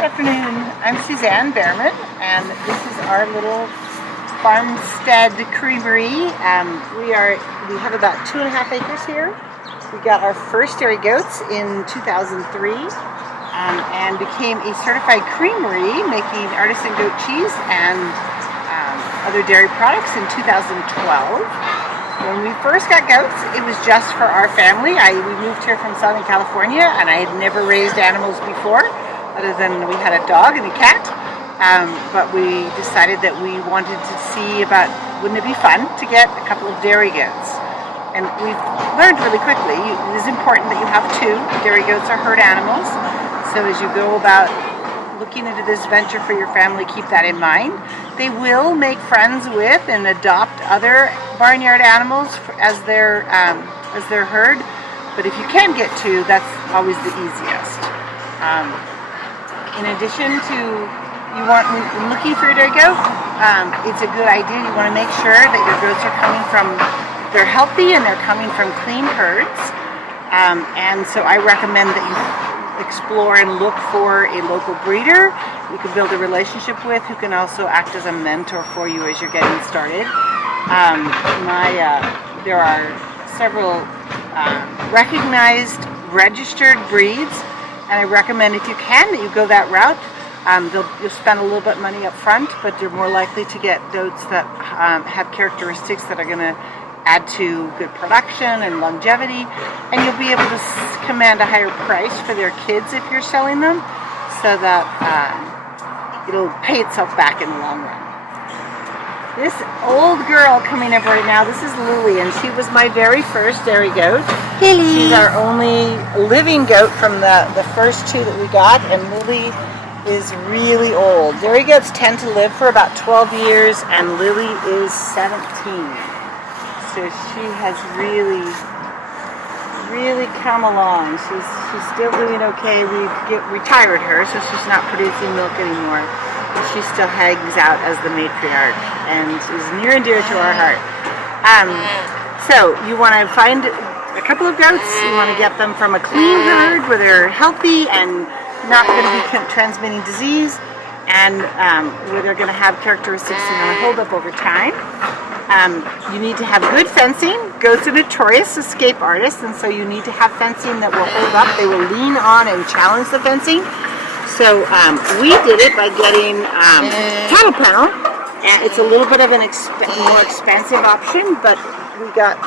afternoon. I'm Suzanne Berhmann, and this is our little Homestead creamery. We have about 2.5 acres here. We got our first dairy goats in 2003 and became a certified creamery, making artisan goat cheese and other dairy products in 2012. When we first got goats, it was just for our family. We moved here from Southern California, and I had never raised animals before, other than we had a dog and a cat. But we decided that we wanted to see about, wouldn't it be fun to get a couple of dairy goats? And we've learned really quickly, it is important that you have two. Dairy goats are herd animals, so as you go about looking into this venture for your family, keep that in mind. They will make friends with and adopt other barnyard animals as their herd, but if you can get two, that's always the easiest. In addition to, when looking for your dairy goat, it's a good idea. You want to make sure that your goats are they're healthy and they're coming from clean herds. And so I recommend that you explore and look for a local breeder you can build a relationship with, who can also act as a mentor for you as you're getting started. There are several recognized, registered breeds, and I recommend, if you can, that you go that route. You'll spend a little bit of money up front, but you're more likely to get goats that have characteristics that are going to add to good production and longevity, and you'll be able to command a higher price for their kids if you're selling them, so that it'll pay itself back in the long run. This old girl coming up right now, this is Louie, and she was my very first dairy goat. Lily. She's our only living goat from the first two that we got, and Lily is really old. Dairy goats tend to live for about 12 years, and Lily is 17. So she has really come along. She's still doing okay. We retired her, so she's not producing milk anymore. But she still hangs out as the matriarch and is near and dear to our heart. So you want to find a couple of goats. You want to get them from a clean herd where they're healthy and not going to be transmitting disease, and where they're going to have characteristics that are going to hold up over time. You need to have good fencing. Goats are notorious escape artists, and so you need to have fencing that will hold up. They will lean on and challenge the fencing. So we did it by getting cattle panel. And it's a little bit of an more expensive option, but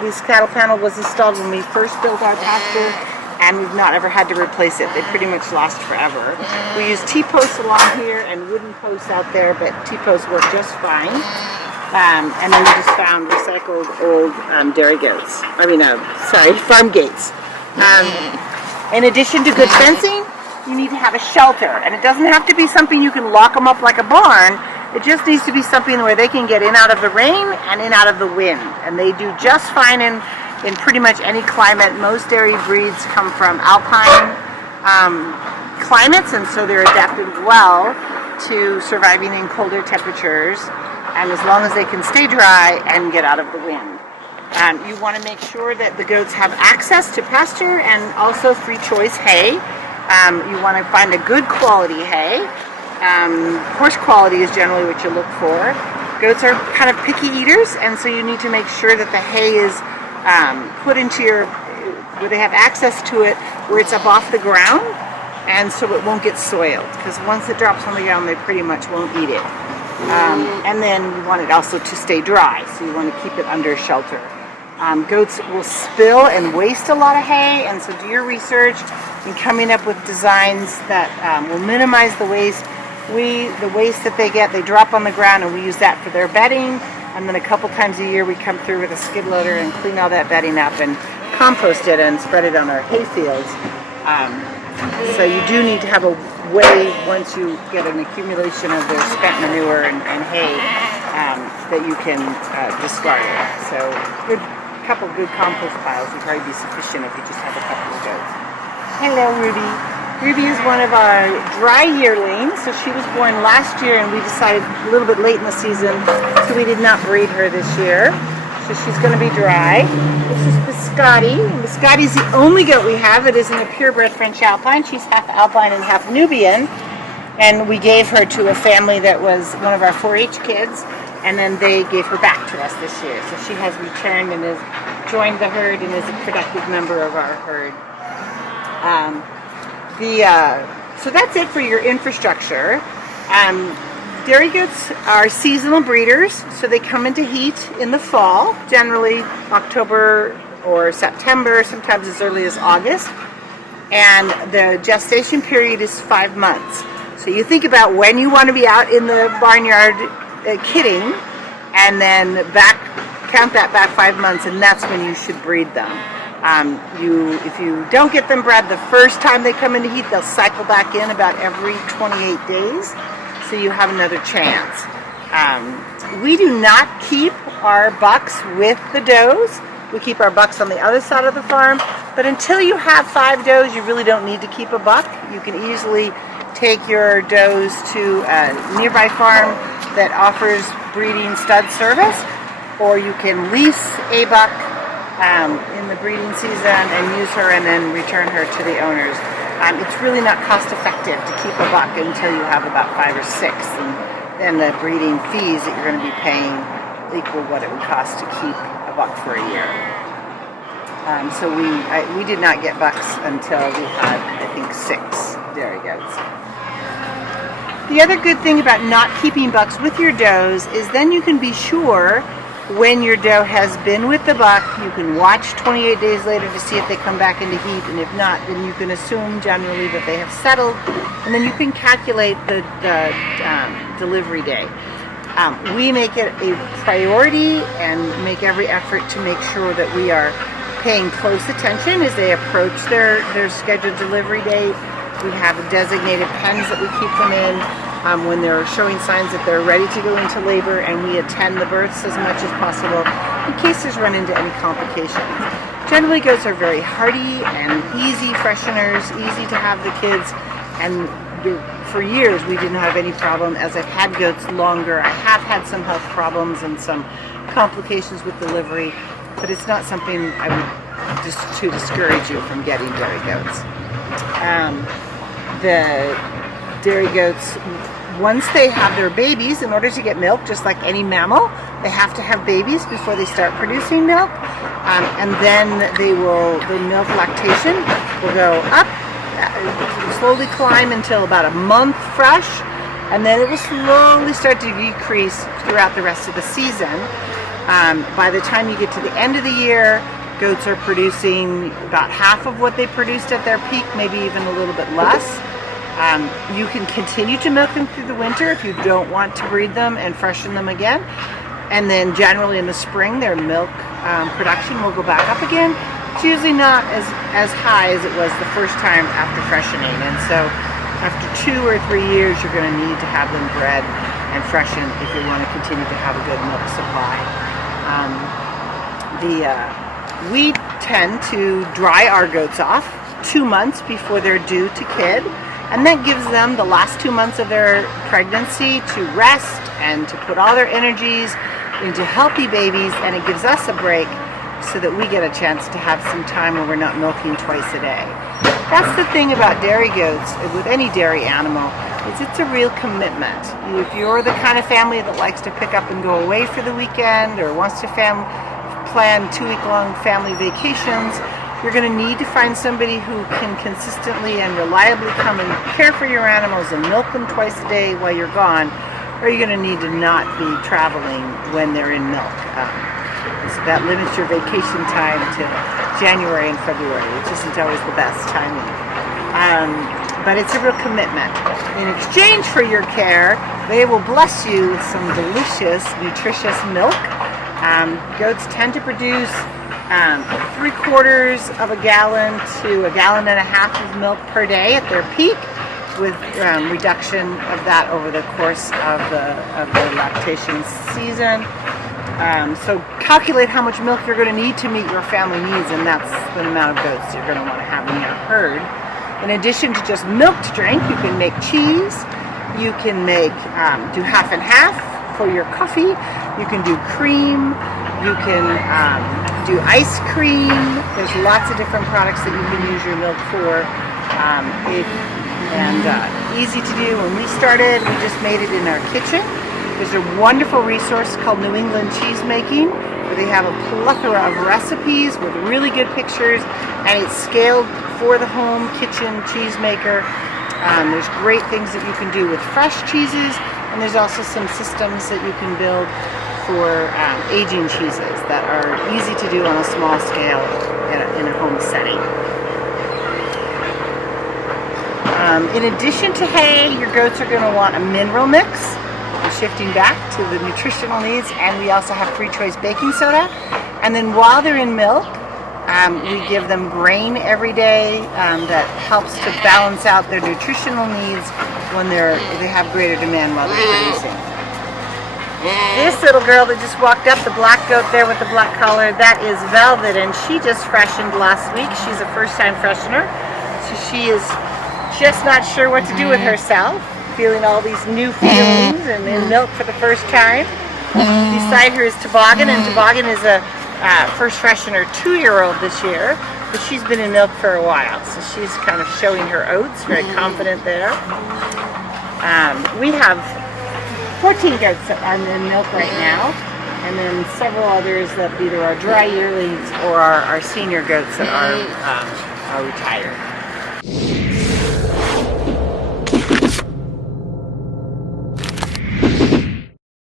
this cattle panel was installed when we first built our pasture, and we've not ever had to replace it. They pretty much last forever. We use T-posts along here and wooden posts out there, but T-posts work just fine. And then we just found recycled old farm gates. In addition to good fencing, you need to have a shelter. And it doesn't have to be something you can lock them up like a barn. It just needs to be something where they can get in out of the rain and in out of the wind. And they do just fine in pretty much any climate. Most dairy breeds come from alpine climates, and so they're adapted well to surviving in colder temperatures, and as long as they can stay dry and get out of the wind. You want to make sure that the goats have access to pasture and also free choice hay. You want to find a good quality hay. Horse quality is generally what you look for. Goats are kind of picky eaters, and so you need to make sure that the hay is put into where they have access to it, where it's up off the ground, and so it won't get soiled, because once it drops on the ground, they pretty much won't eat it. And then you want it also to stay dry, so you want to keep it under shelter. Goats will spill and waste a lot of hay, and so do your research in coming up with designs that will minimize the waste. The waste that they get, they drop on the ground, and we use that for their bedding. And then a couple times a year we come through with a skid loader and clean all that bedding up and compost it and spread it on our hay fields. So you do need to have a way, once you get an accumulation of their spent manure and hay, that you can discard it. So a couple good compost piles would probably be sufficient if you just have a couple of goats. Hello, Ruby. Ruby is one of our dry yearlings, so she was born last year, and we decided a little bit late in the season, so we did not breed her this year. So she's going to be dry. This is Biscotti. Biscotti's the only goat we have that isn't a purebred French Alpine. She's half Alpine and half Nubian. And we gave her to a family that was one of our 4-H kids, and then they gave her back to us this year. So she has returned and has joined the herd and is a productive member of our herd. So that's it for your infrastructure. Dairy goats are seasonal breeders, so they come into heat in the fall, generally October or September, sometimes as early as August. And the gestation period is 5 months. So you think about when you want to be out in the barnyard kidding, and then count that back 5 months, and that's when you should breed them. If you don't get them bred the first time they come into heat, they'll cycle back in about every 28 days, so you have another chance. We do not keep our bucks with the does. We keep our bucks on the other side of the farm, but until you have 5 does, you really don't need to keep a buck. You can easily take your does to a nearby farm that offers breeding stud service, or you can lease a buck in the breeding season and use her and then return her to the owners. It's really not cost effective to keep a buck until you have about 5 or 6, and then the breeding fees that you're going to be paying equal what it would cost to keep a buck for a year. So we did not get bucks until we had, I think, 6 dairy goats. The other good thing about not keeping bucks with your does is then you can be sure when your doe has been with the buck. You can watch 28 days later to see if they come back into heat, and if not, then you can assume generally that they have settled, and then you can calculate the delivery day. We make it a priority and make every effort to make sure that we are paying close attention as they approach their scheduled delivery date. We have designated pens that we keep them in when they're showing signs that they're ready to go into labor, and we attend the births as much as possible in case there's run into any complications. Generally, goats are very hardy and easy fresheners, easy to have the kids, and for years we didn't have any problem. As I've had goats longer, I have had some health problems and some complications with delivery, but it's not something I would just to discourage you from getting dairy goats. The dairy goats, once they have their babies, in order to get milk, just like any mammal, they have to have babies before they start producing milk, and then the milk lactation will go up, slowly climb until about a month fresh, and then it will slowly start to decrease throughout the rest of the season. By the time you get to the end of the year, goats are producing about half of what they produced at their peak, maybe even a little bit less. You can continue to milk them through the winter if you don't want to breed them and freshen them again. And then generally in the spring, their milk production will go back up again. It's usually not as high as it was the first time after freshening. And so after 2 or 3 years, you're going to need to have them bred and freshened if you want to continue to have a good milk supply. We tend to dry our goats off 2 months before they're due to kid, and that gives them the last 2 months of their pregnancy to rest and to put all their energies into healthy babies, and it gives us a break so that we get a chance to have some time where we're not milking twice a day. That's the thing about dairy goats, with any dairy animal, is it's a real commitment. If you're the kind of family that likes to pick up and go away for the weekend, or wants to plan 2-week-long family vacations, you're going to need to find somebody who can consistently and reliably come and care for your animals and milk them twice a day while you're gone, or you're going to need to not be traveling when they're in milk. So that limits your vacation time to January and February, which isn't always the best timing. But it's a real commitment. In exchange for your care, they will bless you with some delicious, nutritious milk. Goats tend to produce 3/4 of a gallon to 1.5 gallons of milk per day at their peak, with reduction of that over the course of the lactation season. So calculate how much milk you're going to need to meet your family needs, and that's the amount of goats you're going to want to have in your herd. In addition to just milk to drink, you can make cheese, you can do half and half for your coffee, you can do cream, you can do ice cream. There's lots of different products that you can use your milk for. easy to do. When we started, we just made it in our kitchen. There's a wonderful resource called New England Cheese Making, where they have a plethora of recipes with really good pictures, and it's scaled for the home kitchen cheese maker. There's great things that you can do with fresh cheeses, and there's also some systems that you can build for aging cheeses that are easy to do on a small scale in a home setting. In addition to hay, your goats are going to want a mineral mix. We're shifting back to the nutritional needs, and we also have free choice baking soda. And then while they're in milk, we give them grain every day that helps to balance out their nutritional needs when they have greater demand while they're producing. This little girl that just walked up, the black goat there with the black collar, that is Velvet, and she just freshened last week. She's a first-time freshener, so she is just not sure what to do with herself, feeling all these new feelings and in milk for the first time. Beside her is Toboggan, and Toboggan is a first freshener 2-year-old this year, but she's been in milk for a while, so she's kind of showing her oats, very confident there. We have 14 goats that are in milk right now, and then several others that either are dry yearlings or are senior goats that are retired.